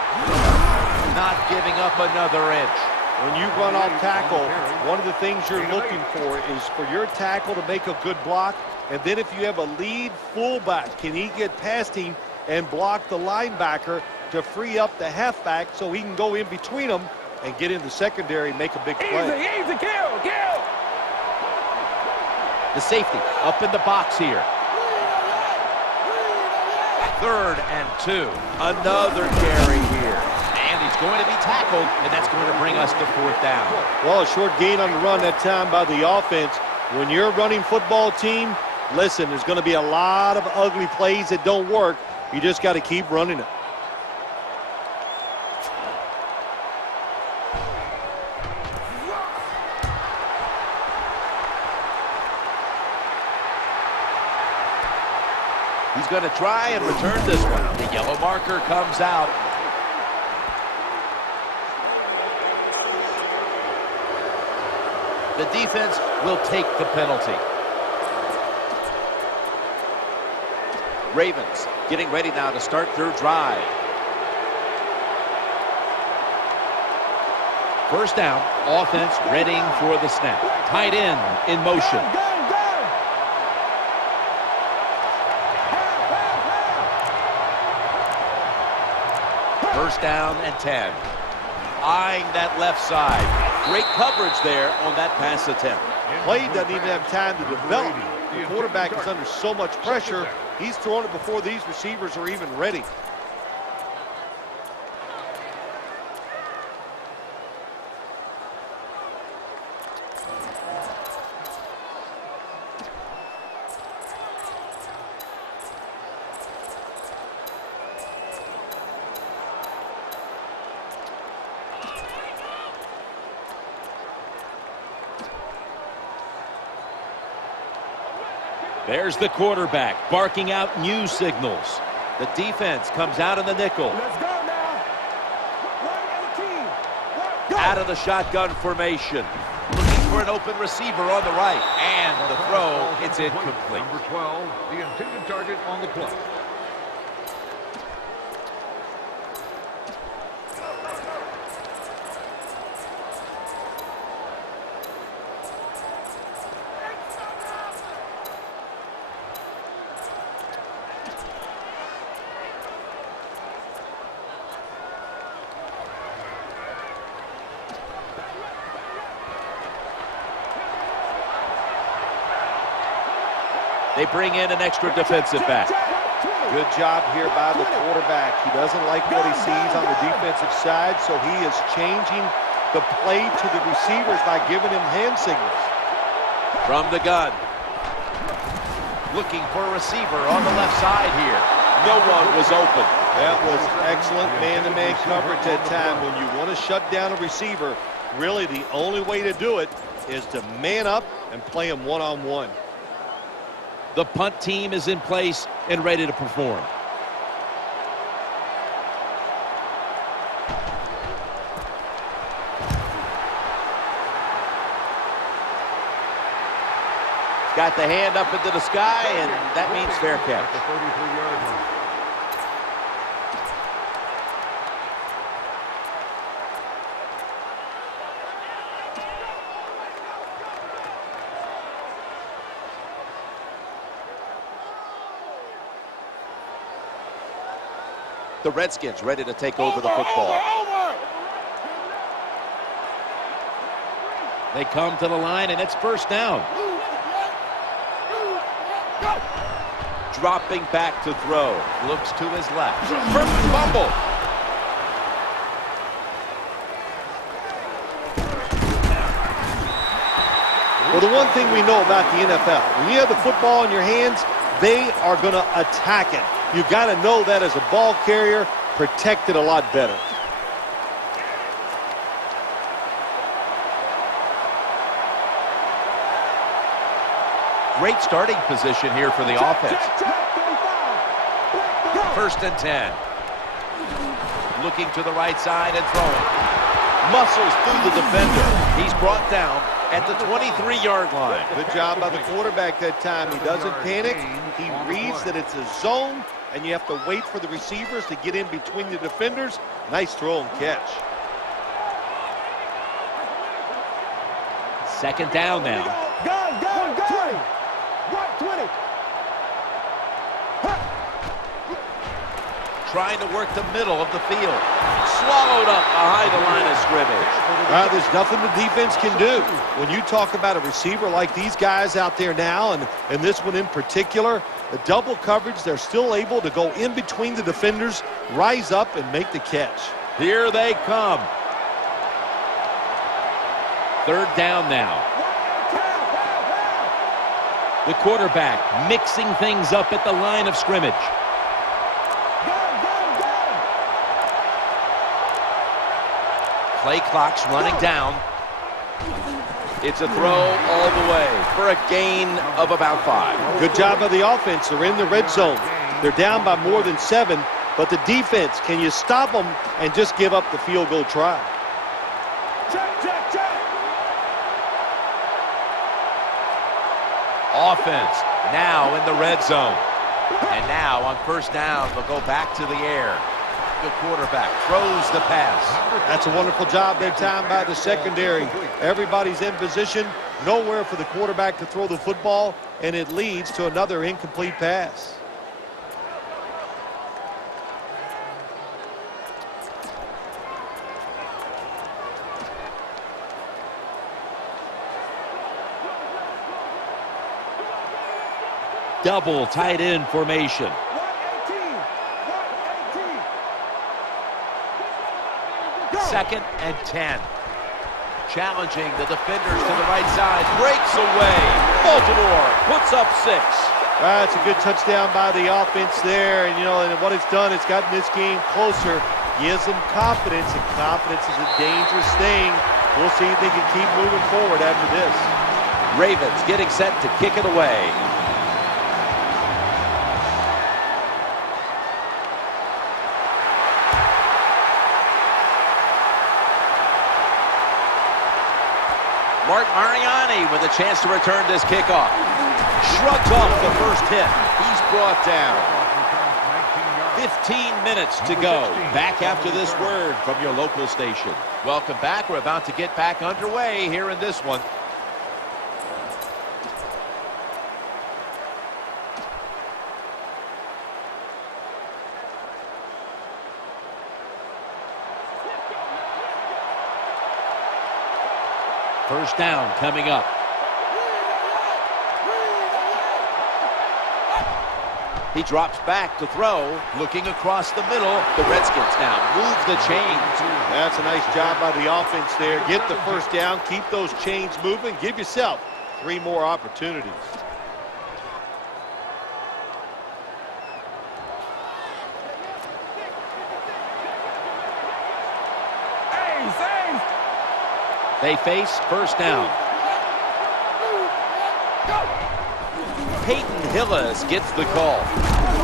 Not giving up another inch. When you run off tackle, one of the things you're looking for is for your tackle to make a good block. And then if you have a lead fullback, can he get past him and block the linebacker to free up the halfback so he can go in between them and get in the secondary and make a big play. Easy, kill. The safety up in the box here. 3rd and 2. Another carry here. And he's going to be tackled, and that's going to bring us to 4th down. Well, a short gain on the run that time by the offense. When you're a running football team, listen, there's going to be a lot of ugly plays that don't work. You just got to keep running it. He's going to try and return this one. The yellow marker comes out. The defense will take the penalty. Ravens getting ready now to start their drive. 1st down, offense readying for the snap. Tight end in motion. First down and 10. Eyeing that left side. Great coverage there on that pass attempt. Play doesn't even have time to develop. The quarterback is under so much pressure, he's throwing it before these receivers are even ready. There's the quarterback barking out new signals. The defense comes out in the nickel. Let's go now. 118. Go. Out of the shotgun formation. Looking for an open receiver on the right. And the throw, it's incomplete. Number 12, the intended target on the play. They bring in an extra defensive back. Good job here by the quarterback. He doesn't like what he sees on the defensive side, so he is changing the play to the receivers by giving him hand signals. From the gun. Looking for a receiver on the left side here. No one was open. That was excellent man-to-man coverage that time. When you want to shut down a receiver, really the only way to do it is to man up and play him one-on-one. The punt team is in place and ready to perform. Got the hand up into the sky, and that means fair catch. The 33-yard line. The Redskins ready to take over the football. They come to the line, and it's first down. Dropping back to throw. Looks to his left. First fumble. Well, the one thing we know about the NFL, when you have the football in your hands, they are going to attack it. You've got to know that as a ball carrier, protect it a lot better. Great starting position here for the offense. First and 10. Looking to the right side and throwing. Muscles through the defender. He's brought down at the 23-yard line. Good job by the quarterback that time. He doesn't panic. He reads that it's a zone, and you have to wait for the receivers to get in between the defenders. Nice throw and catch. Second down now. Go. 20. 120. Trying to work the middle of the field. Swallowed up behind the line of scrimmage. There's nothing the defense can do. When you talk about a receiver like these guys out there now, and this one in particular, the double coverage, they're still able to go in between the defenders, rise up, and make the catch. Here they come. Third down now. The quarterback mixing things up at the line of scrimmage. Play clock's running down. It's a throw all the way for a gain of about 5. Good job by the offense. They're in the red zone. They're down by more than 7, but the defense, can you stop them and just give up the field goal try? Check. Offense now in the red zone. And now on first down, they'll go back to the air. The quarterback throws the pass. That's a wonderful job that time by the secondary. Everybody's in position, nowhere for the quarterback to throw the football, and it leads to another incomplete pass. Double tight end formation. 118. Second and 10. Challenging the defenders to the right side. Breaks away. Baltimore puts up 6. That's a good touchdown by the offense there. And, and what it's done, it's gotten this game closer. Gives them confidence, and confidence is a dangerous thing. We'll see if they can keep moving forward after this. Ravens getting set to kick it away. Mark Mariani with a chance to return this kickoff. Shrugs off the first hit. He's brought down. 15 minutes to go. Back after this word from your local station. Welcome back. We're about to get back underway here in this one. First down coming up. He drops back to throw, looking across the middle. The Redskins now move the chains. That's a nice job by the offense there. Get the first down, keep those chains moving, give yourself 3 more opportunities. They face first down. Peyton Hillis gets the call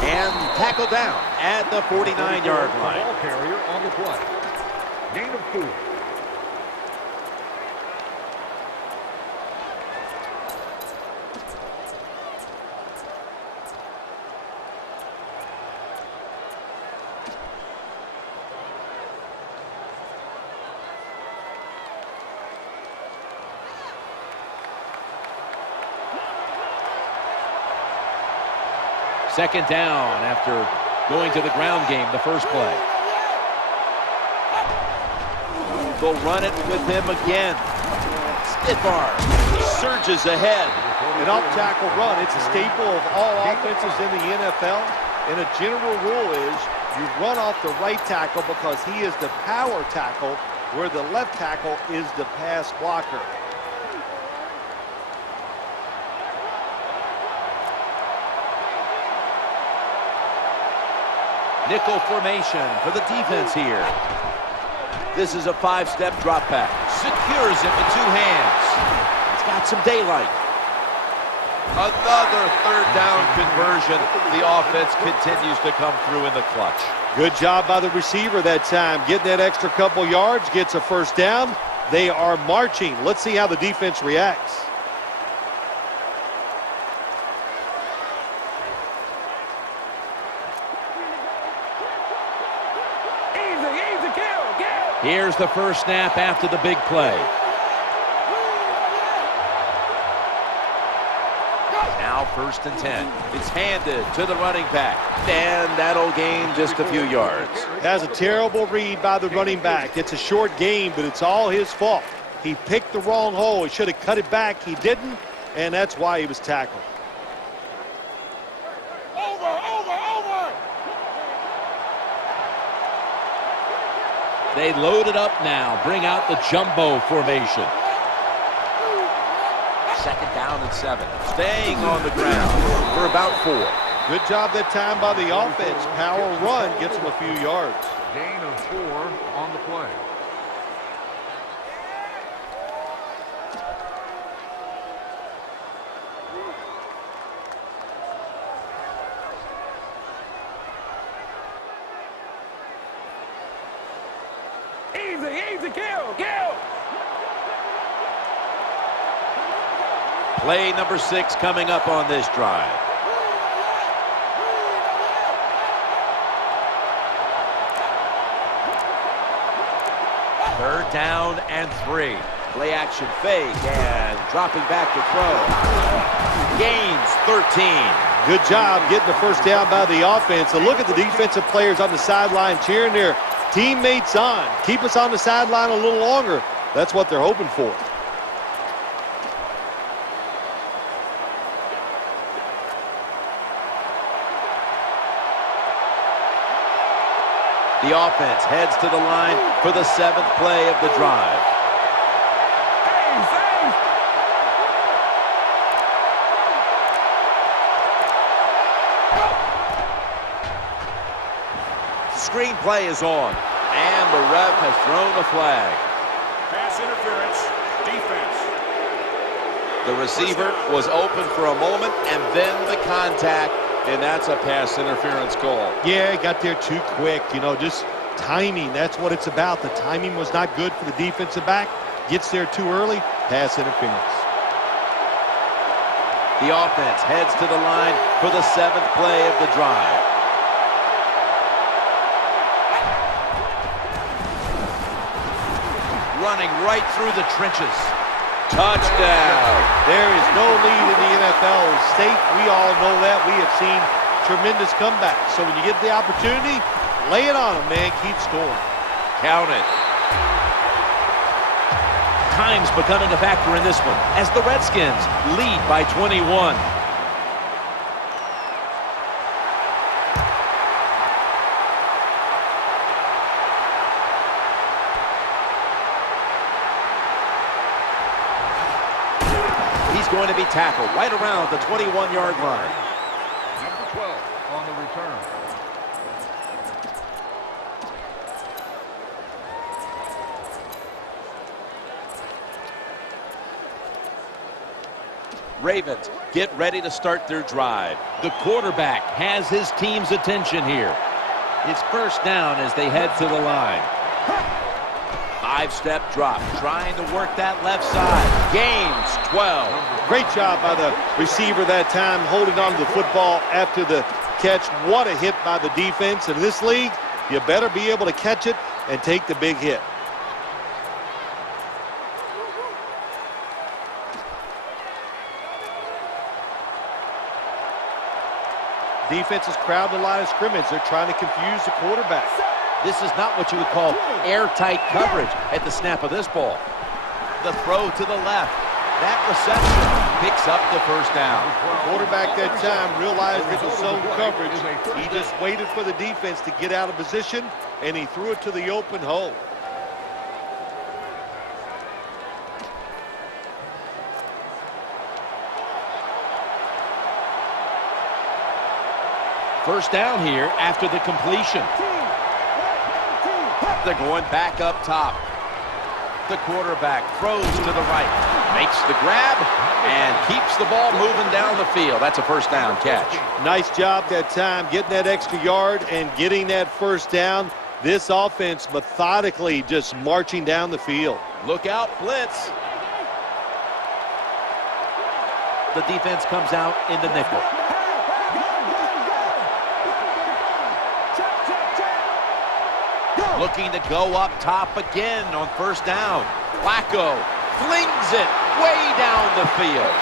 and tackled down at the 49-yard line. Ball carrier on the play. Gain of 4. Second down after going to the ground game the first play. They'll run it with him again. Stiffar surges ahead. An off-tackle run, it's a staple of all offenses in the NFL. And a general rule is you run off the right tackle because he is the power tackle, where the left tackle is the pass blocker. Nickel formation for the defense here. This is a 5-step drop back. Secures it with 2 hands. It's got some daylight. Another third down conversion. The offense continues to come through in the clutch. Good job by the receiver that time. Getting that extra couple yards, gets a first down. They are marching. Let's see how the defense reacts. Here's the first snap after the big play. Now 1st and 10. It's handed to the running back. And that'll gain just a few yards. Has a terrible read by the running back. It's a short game, but it's all his fault. He picked the wrong hole. He should have cut it back. He didn't, and that's why he was tackled. They load it up now. Bring out the jumbo formation. 2nd down and 7. Staying on the ground for about 4. Good job that time by the offense. Power run gets them a few yards. Gain of 4 on the play. Play number 6 coming up on this drive. Third down and 3. Play action fake and dropping back to throw. Gains 13. Good job getting the first down by the offense. So look at the defensive players on the sideline cheering their teammates on. Keep us on the sideline a little longer. That's what they're hoping for. The offense heads to the line for the 7th play of the drive. Screenplay is on, and the ref has thrown a flag. Pass interference, defense. The receiver was open for a moment, and then the contact, and that's a pass interference call. Yeah, he got there too quick. You know, just timing. That's what it's about. The timing was not good for the defensive back. Gets there too early, pass interference. The offense heads to the line for the 7th play of the drive. Running right through the trenches. Touchdown. There is no lead in the NFL state. We all know that. We have seen tremendous comebacks. So when you get the opportunity, lay it on them, man. Keep scoring. Count it. Time's becoming a factor in this one as the Redskins lead by 21. He's going to be tackled right around the 21-yard line. Number 12 on the return. Ravens get ready to start their drive. The quarterback has his team's attention here. It's first down as they head to the line. 5-step drop, trying to work that left side. Gains 12. Great job by the receiver that time, holding on to the football after the catch. What a hit by the defense. In this league, you better be able to catch it and take the big hit. Defense is crowding the line of scrimmage. They're trying to confuse the quarterback. This is not what you would call airtight coverage at the snap of this ball. The throw to the left. That reception picks up the first down. Quarterback that time realized it was zone coverage. He just waited for the defense to get out of position, and he threw it to the open hole. First down here after the completion. They're going back up top. The quarterback throws to the right, makes the grab, and keeps the ball moving down the field. That's a first down catch. Nice job that time, getting that extra yard and getting that first down. This offense methodically just marching down the field. Look out, blitz. The defense comes out in the nickel. Looking to go up top again on first down. Flacco flings it way down the field.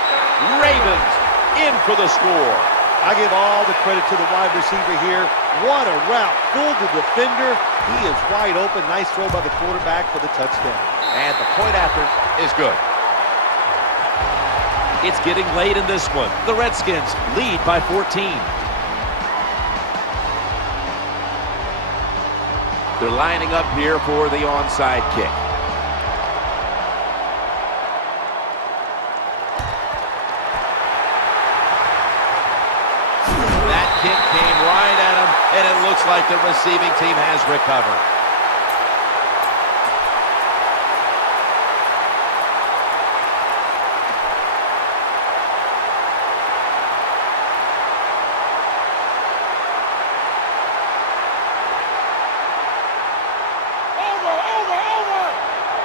Ravens in for the score. I give all the credit to the wide receiver here. What a route. Fooled the defender. He is wide open. Nice throw by the quarterback for the touchdown. And the point after is good. It's getting late in this one. The Redskins lead by 14. They're lining up here for the onside kick. That kick came right at him, and it looks like the receiving team has recovered.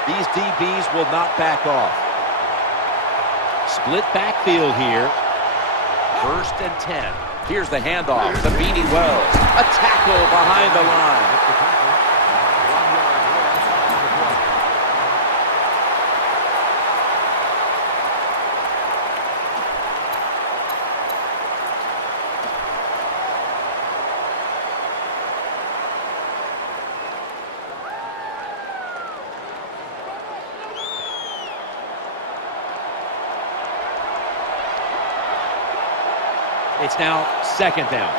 These DBs will not back off. Split backfield here. 1st and 10. Here's the handoff to Beanie Wells. A tackle behind the line. It's now 2nd down.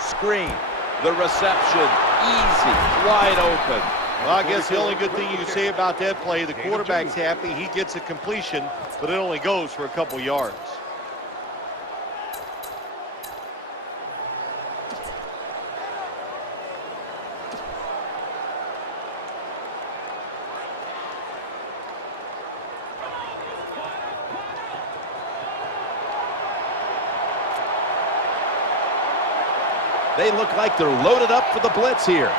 Screen. The reception. Easy. Wide open. Well, I guess the only good thing you can say about that play, the quarterback's happy. He gets a completion, but it only goes for a couple yards. They look like they're loaded up for the blitz here.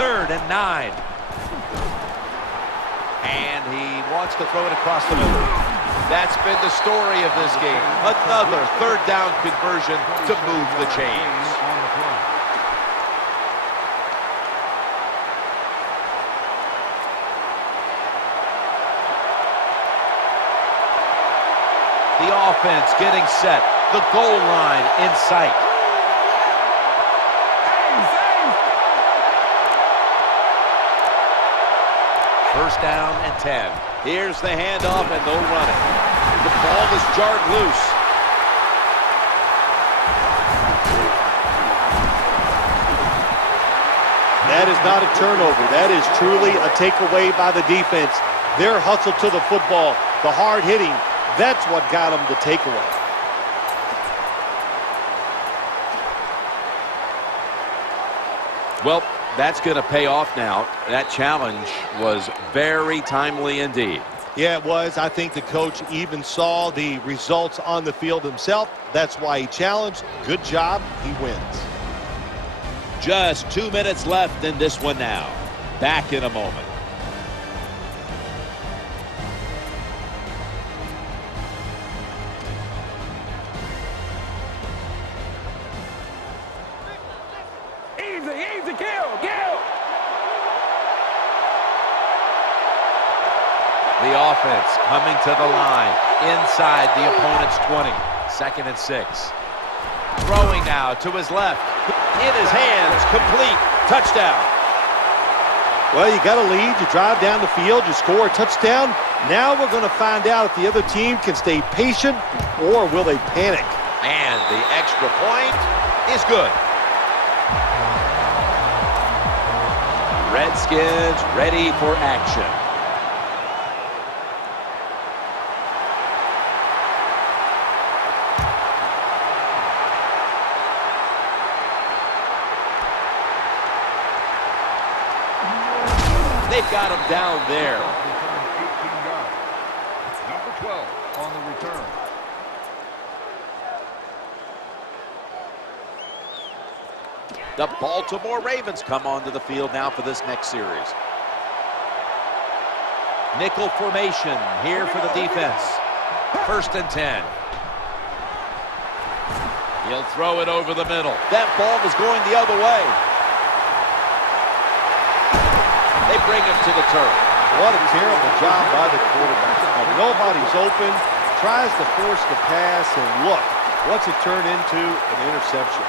3rd and 9. And he wants to throw it across the middle. That's been the story of this game. Another 3rd down conversion to move the chains. The offense getting set. The goal line in sight. First down and 10. Here's the handoff, and they'll run it. The ball is jarred loose. That is not a turnover. That is truly a takeaway by the defense. Their hustle to the football, the hard hitting, that's what got them the takeaway. Well, that's going to pay off now. That challenge was very timely indeed. Yeah, it was. I think the coach even saw the results on the field himself. That's why he challenged. Good job. He wins. Just 2 minutes left in this one now. Back in a moment. Easy, kill. The offense coming to the line inside the opponent's 20. 2nd and 6. Throwing now to his left. In his hands, complete. Touchdown. Well, you got a lead. You drive down the field. You score a touchdown. Now we're going to find out if the other team can stay patient or will they panic. And the extra point is good. Redskins ready for action. They've got him down there. 18 yards. Number 12 on the return. The Baltimore Ravens come onto the field now for this next series. Nickel formation here for the defense. 1st and 10. He'll throw it over the middle. That ball was going the other way. They bring him to the turf. What a terrible job by the quarterback. Nobody's open, tries to force the pass, and look, what's it turned into? An interception.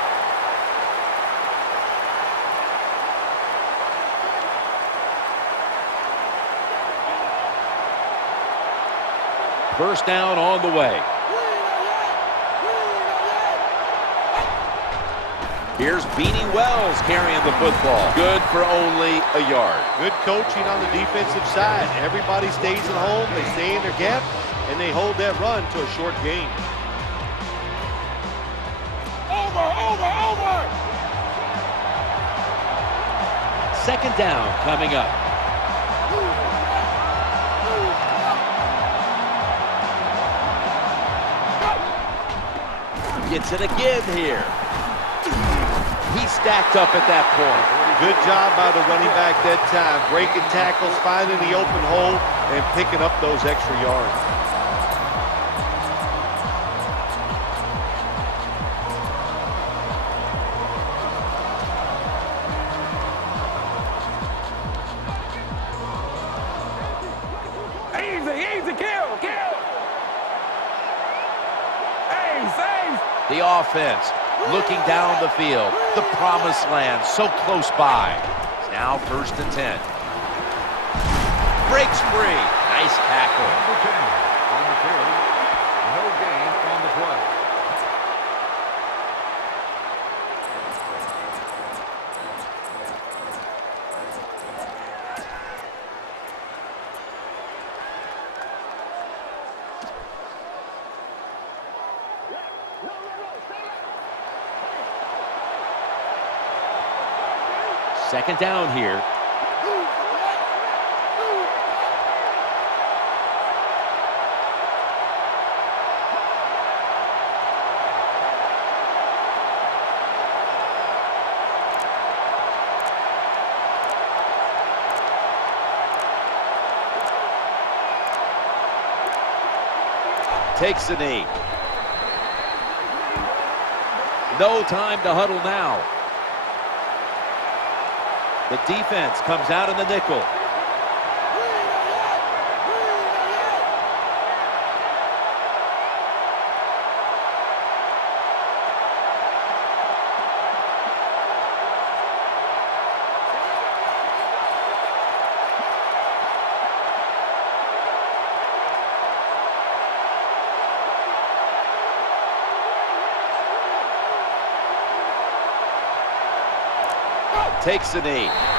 First down on the way. Here's Beanie Wells carrying the football. Good for only a yard. Good coaching on the defensive side. Everybody stays at home. They stay in their gap, and they hold that run to a short gain. Over. 2nd down coming up. Gets it again here. He's stacked up at that point. Good job by the running back that time. Breaking tackles, finding the open hole, and picking up those extra yards. Easy, kill. The offense looking down the field. The promised land so close by. Now 1st and 10. Breaks free. Nice tackle. Number 10 on the carry. No gain on the play. Second down here. Takes a knee. No time to huddle now. The defense comes out in the nickel. Takes a knee.